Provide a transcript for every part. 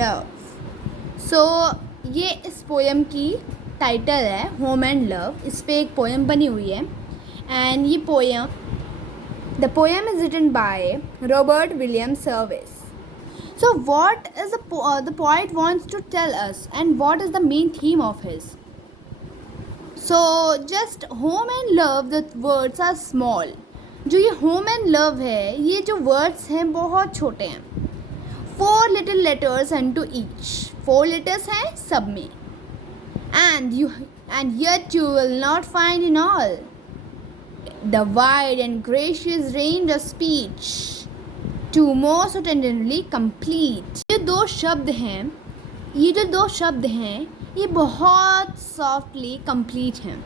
Love. सो ये इस poem की टाइटल है होम एंड लव। इस पे एक पोएम बनी हुई है एंड ये poem the poem is written by Robert William Service. So what is the poet wants to tell us and what is the main theme of his? So just home and love, the words are small. जो ये home and love है, ये जो words हैं बहुत छोटे हैं. 4 little letters unto each. 4 letters हैं सब में. And yet you will not find in all the wide and gracious range of speech. To most tenderly complete. ये जो दो शब्द हैं ये बहुत सॉफ्टली कंप्लीट हैं.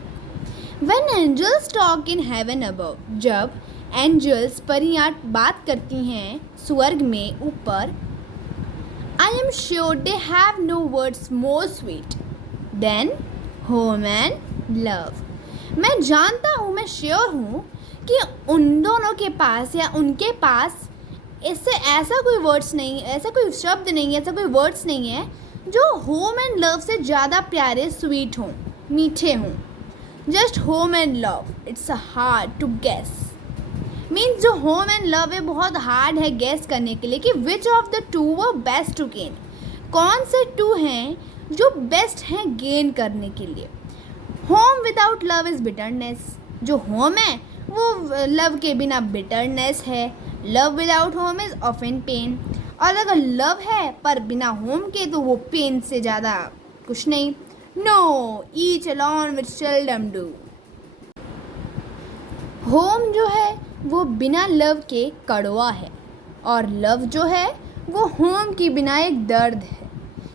When angels talk in heaven above, जब एंजल्स परियां बात करती हैं स्वर्ग में ऊपर, I am sure they have no words more sweet than home and love. मैं जानता हूँ, मैं श्योर हूँ कि उन दोनों के पास या उनके पास ऐसा कोई वर्ड्स नहीं, ऐसा कोई शब्द नहीं है, ऐसा कोई वर्ड्स नहीं है जो होम एंड लव से ज़्यादा प्यारे, स्वीट हों, मीठे हों. Just home and love, it's hard to guess. Means जो होम एंड लव है बहुत हार्ड है गेस करने के लिए कि which of the two were best to gain. कौन से टू हैं जो बेस्ट हैं गेन करने के लिए. Home without love is bitterness. जो होम है वो लव के बिना बिटरनेस है. Love without home is often pain. और अगर लव है पर बिना होम के तो वो पेन से ज़्यादा कुछ नहीं. No, each alone which seldom do. Home जो है वो बिना लव के कड़वा है और लव जो है वो होम के बिना एक दर्द है.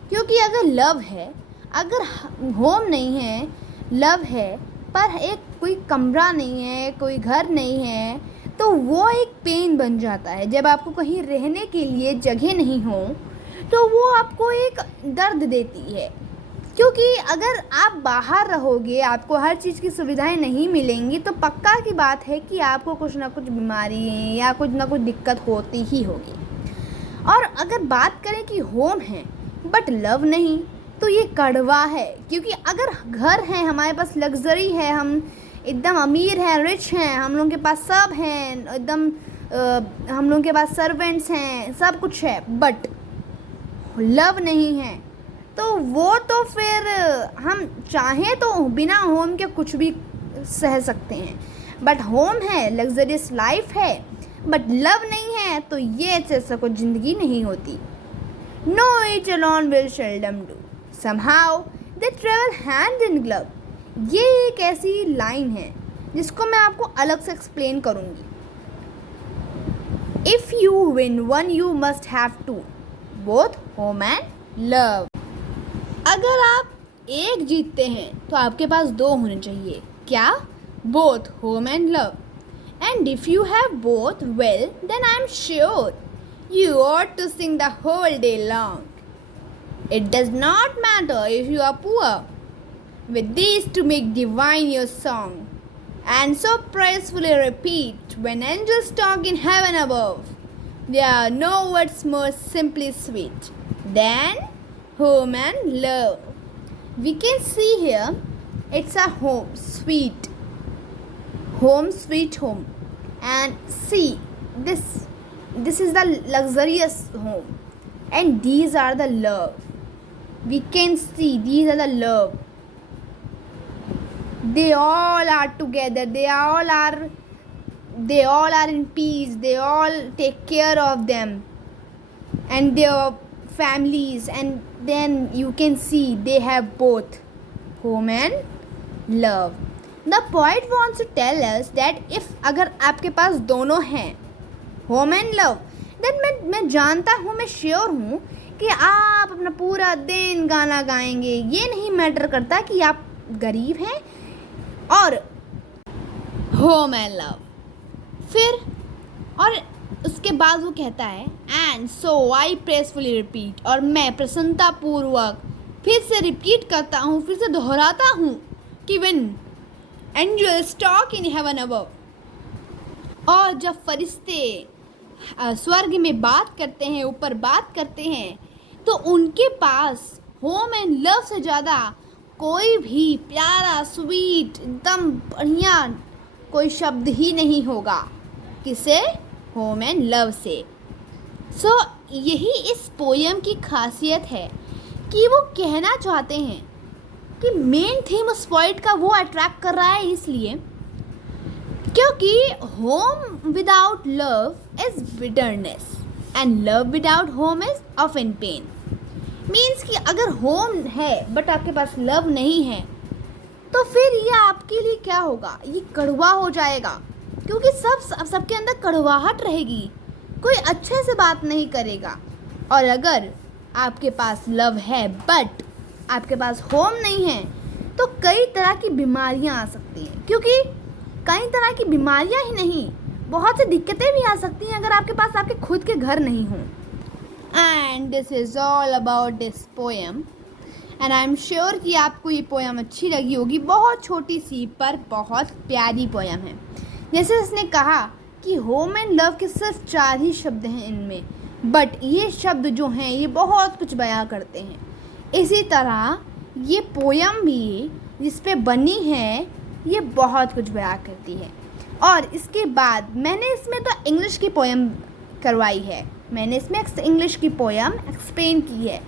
क्योंकि अगर लव है, अगर होम नहीं है, लव है पर एक कोई कमरा नहीं है, कोई घर नहीं है, तो वो एक पेन बन जाता है. जब आपको कहीं रहने के लिए जगह नहीं हो तो वो आपको एक दर्द देती है. क्योंकि अगर आप बाहर रहोगे, आपको हर चीज़ की सुविधाएं नहीं मिलेंगी, तो पक्का की बात है कि आपको कुछ ना कुछ बीमारी या कुछ ना कुछ दिक्कत होती ही होगी. और अगर बात करें कि होम है बट लव नहीं, तो ये कड़वा है. क्योंकि अगर घर है, हमारे पास लग्जरी है, हम एकदम अमीर हैं, रिच हैं, हम लोगों के पास सब हैं, एकदम हम लोगों के पास सर्वेंट्स हैं, सब कुछ है, बट लव नहीं है, तो वो तो फिर हम चाहें तो बिना होम के कुछ भी सह सकते हैं. बट होम है, लग्जरियस लाइफ है, बट लव नहीं है, तो ये जैसा कोई ज़िंदगी नहीं होती. No, each alone will seldom do, somehow they travel hand in glove. ये एक ऐसी लाइन है जिसको मैं आपको अलग से एक्सप्लेन करूँगी. If you win one you must have two, both home and love. अगर आप एक जीतते हैं तो आपके पास दो होने चाहिए. क्या? Both home and love. And if you have both, well then I am sure you ought to sing the whole day long. It does not matter if you are poor, with these to make divine your song, and so praisefully repeat when angels talk in heaven above. There are no words more simply sweet than home and love. We can see here it's a home, sweet home, and see this is the luxurious home, and these are the love. We can see these are the love. They all are together, they all are in peace, they all take care of them and their families, and then you can see they have both home and love. The poet wants to tell us that if अगर आपके पास दोनों हैं, home and love, then मैं जानता हूँ, मैं sure हूँ कि आप अपना पूरा दिन गाना गाएंगे. ये नहीं मैटर करता कि आप गरीब हैं और होम एंड लव. फिर और उसके बाद वो कहता है एंड सो आई प्रेसफुली रिपीट, और मैं प्रसन्नतापूर्वक फिर से रिपीट करता हूँ, फिर से दोहराता हूँ कि when angels talk in heaven above, और जब फरिश्ते स्वर्ग में बात करते हैं, ऊपर बात करते हैं, तो उनके पास होम एंड लव से ज़्यादा कोई भी प्यारा स्वीट एकदम बढ़िया कोई शब्द ही नहीं होगा। किसे? होम एंड लव से। सो यही इस पोयम की खासियत है कि वो कहना चाहते हैं कि मेन थीम उस पोइट का वो अट्रैक्ट कर रहा है इसलिए क्योंकि home without love is bitterness and love without home is often pain. Means कि अगर होम है बट आपके पास लव नहीं है तो फिर ये आपके लिए क्या होगा? ये कड़वा हो जाएगा क्योंकि सबके अंदर कड़वाहट रहेगी, कोई अच्छे से बात नहीं करेगा। और अगर आपके पास लव है बट आपके पास होम नहीं है तो कई तरह की बीमारियां आ सकती हैं, क्योंकि कई तरह की बीमारियां ही नहीं बहुत सी दिक्कतें भी आ सकती हैं अगर आपके पास आपके खुद के घर नहीं हों। And this is all about this poem and I am sure कि आपको ये पोएम अच्छी लगी होगी। बहुत छोटी सी पर बहुत प्यारी पोएम है। जैसे उसने कहा कि होम एंड लव के सिर्फ 4 ही शब्द हैं इनमें, बट ये शब्द जो हैं ये बहुत कुछ बयां करते हैं। इसी तरह ये पोएम भी जिस पे बनी है ये बहुत कुछ बयां करती है। और इसके बाद मैंने इसमें तो इंग्लिश की पोएम करवाई है, मैंने इसमें इंग्लिश की पोएम एक्सप्लेन की है,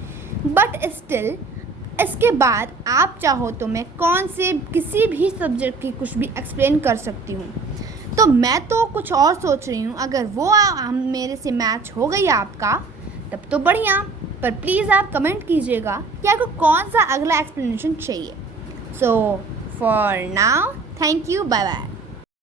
बट स्टिल इसके बाद आप चाहो तो मैं कौन से किसी भी सब्जेक्ट की कुछ भी एक्सप्लेन कर सकती हूँ। तो मैं तो कुछ और सोच रही हूँ, अगर वो हम मेरे से मैच हो गई आपका तब तो बढ़िया, पर प्लीज़ आप कमेंट कीजिएगा कि आपको कौन सा अगला एक्सप्लेनेशन चाहिए। So for now thank you, bye bye.